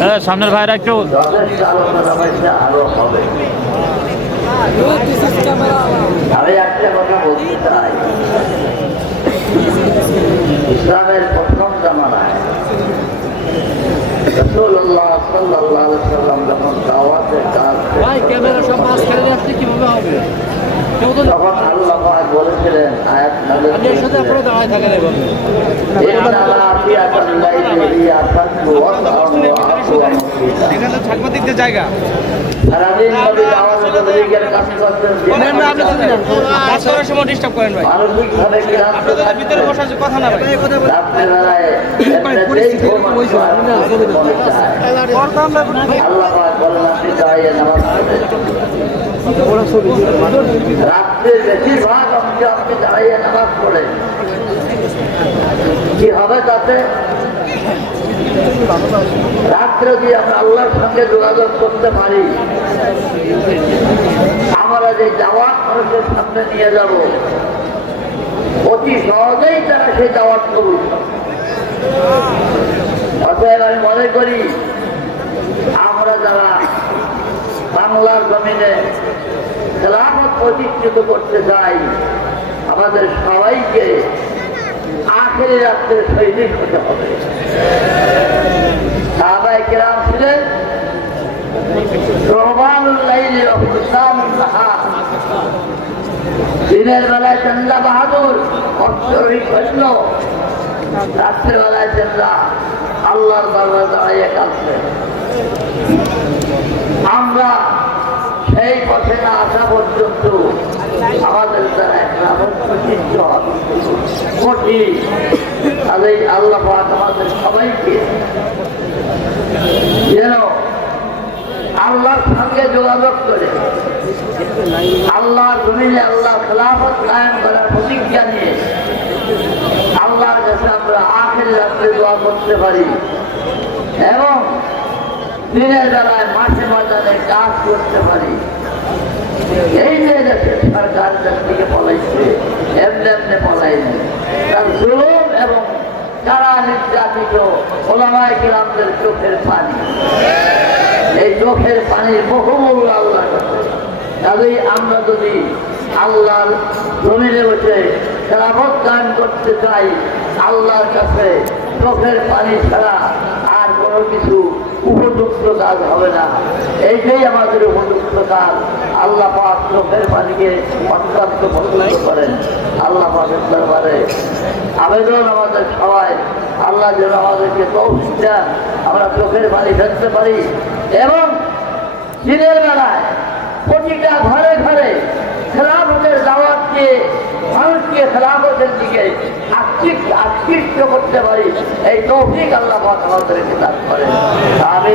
হ্যাঁ সামনের ভাইরা একটু যথেষ্ট আলোচনা হয়েছে আরও হবে। আমি একটা কথা বলতে চাই। ইসলামের প্রথম জামানায় রসুল্লাহ সাল্লাহ সাল্লাম যখন দাওয়াতের ক্লান্ত আপনাদের ভিতরে বসার কথা না ভাই। রাত্রেবেলায় বলেন আপনি পড়েন কি হবে তাতে রাত্রে যদি আমরা আল্লাহর সঙ্গে যোগাযোগ করতে পারি, আমরা যে দাওয়াত মানুষের সামনে নিয়ে যাব, অতি সহজেই তারা দাওয়াত কবুল করবে। অতএব আমি মনে করি, আমরা যারা বাংলার জমিনে খেলাফত প্রতিষ্ঠিত করতে চাই আমাদের সবাইকে আখেরি রাত্রে সৈনিক হতে হবে সাহাবাই কেরাম ছিলেন। দিনের বেলায় চন্দা বাহাদুর অশ্বরী সৈন্য রাত্রেবেলায় চন্দা আল্লাহর দরবারে দাঁড়িয়ে কাঁদছে আমরা সেই পথে না আসা পর্যন্ত আমাদের দ্বারা একটা প্রতিষ্ঠিত হবে কঠিন তাহলেই আল্লাহ আমাদের সবাইকে যেন আল্লাহর সঙ্গে যোগাযোগ করে আল্লাহ জমিনে আল্লাহ খেলাফত কায়েম করার প্রতিজ্ঞা নিয়ে আল্লাহর কাছে আমরা আখের রাত্রে দোয়া পারি এবং দিনের বেলায় মাঠে ময়দানে কাজ করতে পারি এই যে দেশে সরকার থেকে পলাইছে এমনি এমনি তার জুলুম এবং কারা নির্যাতিত ওলামায় গ্রামদের চোখের পানি। এই চোখের পানির বহুমূল্য আল্লাহর কাছে। কাজেই আমরা যদি আল্লাহর জমিনে বসে খেলাফত দান করতে চাই, আল্লাহর কাছে চোখের পানি ছাড়া আর কোনো কিছু উপযুক্ত কাজ হবে না। এইটাই আমাদের উপযুক্ত কাজ। আল্লাহ পাক চোখের পানিকে অত্যন্ত পছন্দ করেন। আল্লাহ পাকের দরবারে আবেদন আমাদের সবাই। আল্লাহ যেন আমাদেরকে তৌফিক আমরা চোখের পানি ফেলতে পারি এবং দিনের বেলায় প্রতিটা ঘরে ঘরে খেলাফতের দাওয়াত দিয়ে মানুষকে খেলাফতের দিকে আকৃষ্ট করতে পারি। এই তৌফিক আল্লাহ আমাদেরকে দান করেন। আমি